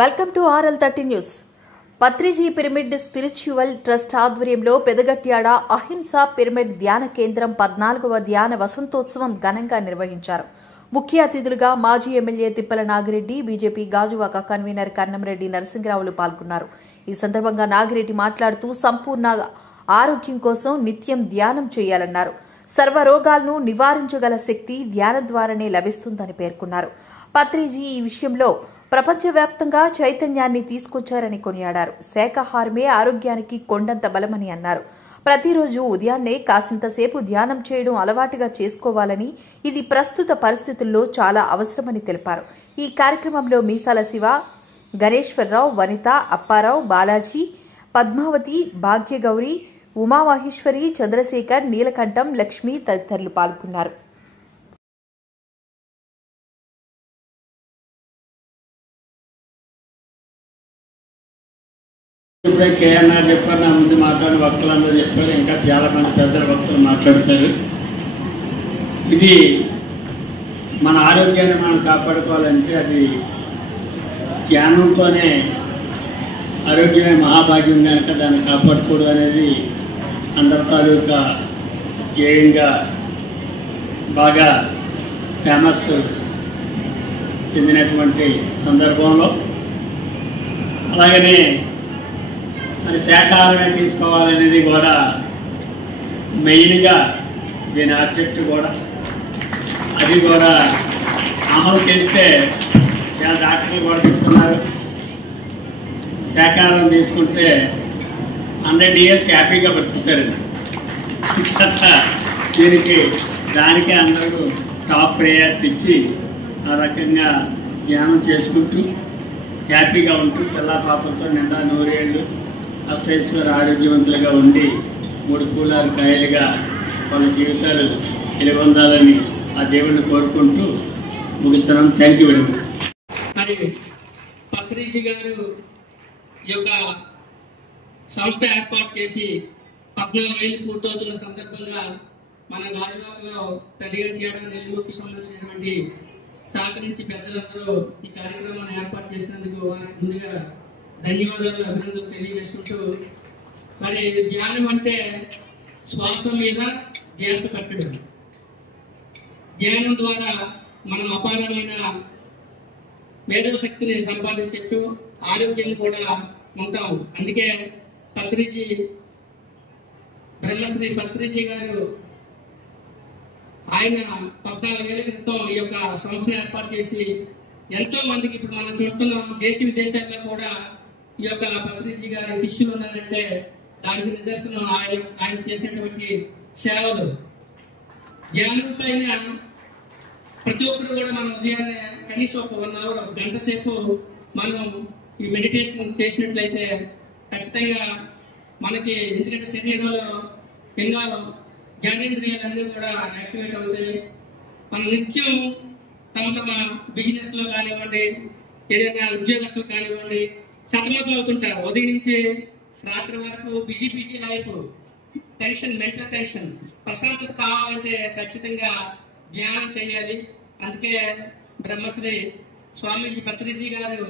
Welcome to RL30 news. Patriji pyramid spiritual trust ఆధ్వర్యంలో పెదగట్యాడ అహింస pyramid ధ్యాన కేంద్రం 14వ ధ్యాన వసంతోత్సవం ఘనంగా నిర్వహించారు. ముఖ్య అతిథులుగా మాజీ ఎమ్మెల్యే తిప్పల నాగిరెడ్డి, బీజేపీ గాజువాక కన్వీనర్ కన్నంరెడ్డి నరసింగరావులు పాల్గొన్నారు. ఈ సందర్భంగా నాగిరెడ్డి మాట్లాడుతూ సంపూర్ణ ఆరోగ్యం కోసం నిత్యం ధ్యానం చేయాలన్నారు. సర్వ రోగాలను నివారించగల శక్తి ధ్యానం ద్వారానే లభిస్తుందని పేర్కొన్నారు. పత్రిజీ ఈ విషయంలో ప్రపంచవ్యాప్తంగా చైతన్యాన్ని తీసుకొచ్చారని కొనియాడారు. శాకాహారమే ఆరోగ్యానికి కొండంత బలమని అన్నారు. ప్రతిరోజు ఉదయాన్నే కాసింతసేపు ధ్యానం చేయడం అలవాటుగా చేసుకోవాలని, ఇది ప్రస్తుత పరిస్థితుల్లో చాలా అవసరమని తెలిపారు. ఈ కార్యక్రమంలో మీసాల శివ, గణేశ్వరరావు, వనిత, అప్పారావు, బాలాజీ, పద్మావతి, భాగ్యగౌరి, ఉమామహేశ్వరి, చంద్రశేఖర్, నీలకంఠం, లక్ష్మి తదితరులు పాల్గొన్నారు. ఇప్పుడే కేఎన్ఆర్ చెప్పారు, నా ముందు మాట్లాడిన భక్తులందరూ చెప్పారు, ఇంకా చాలా మంది పెద్దల భక్తులు మాట్లాడతారు. ఇది మన ఆరోగ్యాన్ని మనం కాపాడుకోవాలంటే అది ధ్యానంతోనే ఆరోగ్యమే మహాభాగ్యం కనుక దాన్ని కాపాడుకోవడం అనేది అందరి తాలూకా ధ్యేయంగా బాగా ఫేమస్ చెందినటువంటి సందర్భంలో అలాగనే మరి శాకాహారమే తీసుకోవాలనేది కూడా మెయిన్గా దీని ఆబ్జెక్ట్ కూడా అది కూడా అమలు చేస్తే చాలా డాక్టర్లు కూడా చెప్తున్నారు, శాకాహారం తీసుకుంటే 100 years హ్యాపీగా బతుకుతారు. దానికే అందరూ టాప్ ప్రయారిటీ ఇచ్చి ఆ రకంగా ధ్యానం చేసుకుంటూ హ్యాపీగా ఉంటూ పిల్ల పాపలతో నిండా 100 ఏళ్ళు అష్టైశ్వర ఆరోగ్యవంతులుగా ఉండి 3 కూలాలు కాయలుగా వాళ్ళ జీవితాలు వెలుగొందాలని ఆ దేవుడిని కోరుకుంటూ ముగిస్తున్నాం. Thank you very much. మరి పత్రిజీ గారు ఈ యొక్క సంస్థ ఏర్పాటు చేసి 14 ఏళ్ళు పూర్తవుతున్న సందర్భంగా మన గాజువాకలో పెదగట్యాడ నెల్లూరుకి సంబంధించినటువంటి సహకరించి పెద్దలందరూ ఈ కార్యక్రమాన్ని ఏర్పాటు చేసినందుకు వారికి ముందుగా ధన్యవాదాలు, అభినందనలు తెలియజేసుకుంటూ, మరి ధ్యానం అంటే శ్వాస మీద ధ్యాస పెట్టడం. ధ్యానం ద్వారా మనం అపారమైన మేధోశక్తిని సంపాదించవచ్చు, ఆరోగ్యం కూడా ఉంటాము. అందుకే బ్రహ్మశ్రీ పత్రిజీ గారు ఆయన 14 ఏళ్ల క్రితం ఈ యొక్క సంస్థను ఏర్పాటు చేసి ఎంతో మందికి, ఇప్పుడు మనం చూస్తున్నాం దేశ విదేశాల్లో కూడా ఈ యొక్క పత్రిజీ గారి శిష్యులు ఉన్నారంటే దానికి నిదర్శనం ఆయన చేసినటువంటి సేవలు. ధ్యానం పైన ప్రతి ఒక్కరు కూడా మనం ఉదయాన్నే కనీసం ఒక 1 hour, గంట సేపు మనం ఈ మెడిటేషన్ చేసినట్లయితే ఖచ్చితంగా మనకి, ఎందుకంటే శరీరంలో ఎన్నో జ్ఞానేంద్రియాలన్నీ కూడా యాక్టివేట్ అవుతాయి. మనం నిత్యం తమ బిజినెస్ లో కానివ్వండి, ఏదైనా ఉద్యోగస్తులు కానివ్వండి సతమతం అవుతుంటారు. ఉదయం నుంచి రాత్రి వరకు busy life, tension, mental tension. ప్రశాంతత కావాలంటే ఖచ్చితంగా ధ్యానం చేయాలి. అందుకే బ్రహ్మశ్రీ స్వామీజీ పత్రిజీ గారు